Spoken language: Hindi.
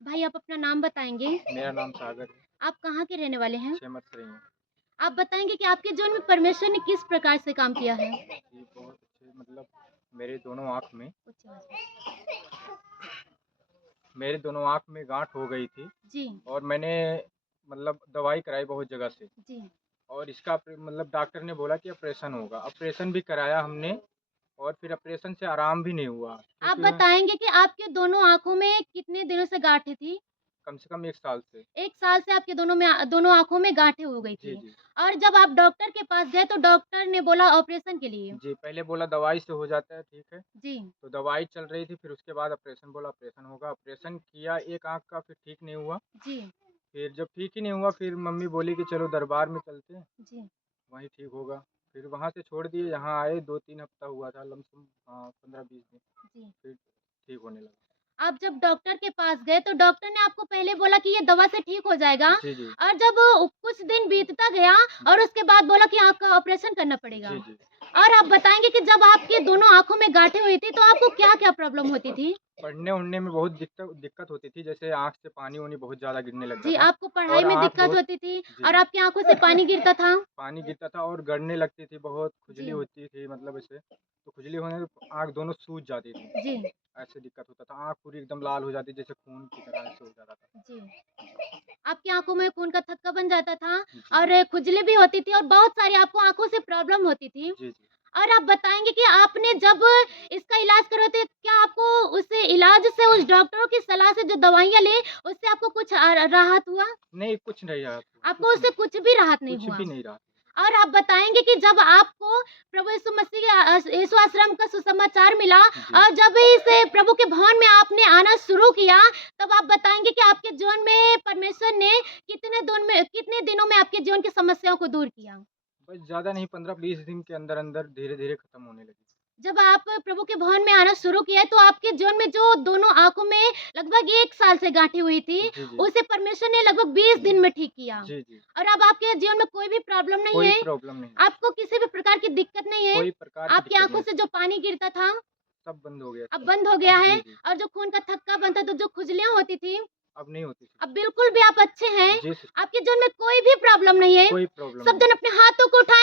भाई आप अपना नाम बताएँगे? मेरा नाम सागर है। आप कहाँ के रहने वाले हैं? सेमत से ही हूँ। आप बताएँगे कि आपके जीवन में परमेश्वर ने किस प्रकार से काम किया है? जी, बहुत अच्छे मतलब मेरे दोनों आँख में मेरे दोनों आँख में गाँठ हो गई थी जी, और मैंने मतलब दवाई कराई बहुत जगह से जी। और इसका मतलब डॉक्टर ने बोला कि ऑपरेशन होगा। ऑपरेशन भी कराया हमने और फिर ऑपरेशन से आराम भी नहीं हुआ आप क्योंकि मैं बताएँगे कि आपके दोनों आँखों में कितने दिनों से गाँठें थी? कम से कम 1 साल से। 1 साल से आपके दोनों आँखों में गाँठें हो गई जी, थी जी। और जब आप डॉक्टर के पास गए तो डॉक्टर ने बोला ऑपरेशन के लिए। जी, पहले बोला दवाई से हो जाता है, ठीक है। जी, तो दवाई चल रही थी फिर उसके बाद ऑपरेशन बोला ऑपरेशन होगा। ऑपरेशन किया एक आँख का फिर ठीक नहीं हुआ। जी, फिर जब ठीक ही नहीं हुआ फिर मम्मी बोली कि चलो दरबार में चलते हैं, जी, वहीं ठीक होगा। फिर वहाँ से छोड़ दिए, यहाँ आए 2-3 हफ्ता हुआ था लमसम, हाँ, 15-20 दिन, जी। फिर ठीक होने लगा। आप जब डॉक्टर के पास गए तो डॉक्टर ने आपको पहले बोला कि ये दवा से ठीक हो जाएगा जी, जी। और जब कुछ दिन बीतता गया और उसके बाद बोला कि आँख का ऑपरेशन करना पड़ेगा। जी, जी। और आप बताएँगे कि जब आपकी दोनों आँखों में गाँठें हुई थी तो आपको क्या-क्या प्रॉब्लम होती थी? पढ़ने-वढ़ने में बहुत दिक्कत होती थी, जैसे आँख से पानी-वानी बहुत ज़्यादा गिरने लगता जी, था आपको पढ़ाई और में आँख दिक्कत बहुत। होती थी जी, और जी। आपकी आँखों से पानी गिरता था? पानी गिरता था और गड़ने लगती थी बहुत, खुजली जी, होती थी मतलब ऐसे, तो खुजली होने से आँख दोनों सूज जाती थी। जी, ऐसे दिक्कत होता था, आँख पूरी एकदम लाल हो जाती जैसे खून की तरह ऐसे हो जाता था। जी। आपकी आँखों में खून का थक्का बन जाता था जी। और खुजली भी होती थी और बहुत सारी आपको आँखों से प्रॉब्लम होती थी। जी, जी। और आप बताएँगे कि आपने जब इसका इलाज करवाते क्या आपको उस इलाज से उस डॉक्टरों की सलाह से जो दवाइयाँ ली, उससे आपको कुछ राहत हुआ? नहीं, कुछ नहीं रहा, आपको कुछ उससे नहीं, कुछ भी राहत नहीं कुछ हुआ? भी नहीं रहा। और आप बताएँगे कि जब आपको प्रभु यीशु मसीह के यीशु आश्रम का सुसमाचार मिला जी। और जब इस प्रभु के भवन में आपने आना शुरू किया, तब आप बताएँगे कि आपके जीवन में परमेश्वर ने कितने दिनों में आपके जीवन की समस्याओं को दूर किया? बस ज़्यादा नहीं, 15-20 दिन के अंदर-अंदर धीरे-धीरे खत्म होने लगी। जब आप प्रभु के भवन में आना शुरू किया तो आपके जीवन में जो दोनों आँखों में लगभग 1 साल से गाँठें हुई थी, जी, जी। उसे परमेश्वर ने लगभग 20 दिन में ठीक किया। जी, जी। और अब आपके जीवन में कोई भी प्रॉब्लम नहीं कोई है, प्रॉब्लम नहीं, आपको किसी भी प्रकार की दिक्कत नहीं है, कोई प्रकार की आपकी दिक्कत आँखों नहीं, से जो पानी गिरता था, सब बंद हो गया अब सब। बंद हो गया है जी, जी। और जो खून का थक्का बनता था, जो खुजलियाँ होती थी, अब नहीं होती अब खुजली। बिल्कुल भी आप अच्छे हैं। जी, सिस्टर, आपके जीवन में कोई भी प्रॉब्लम नहीं है। कोई प्रॉब्लम सब नहीं। जन अपने हाथों को उठा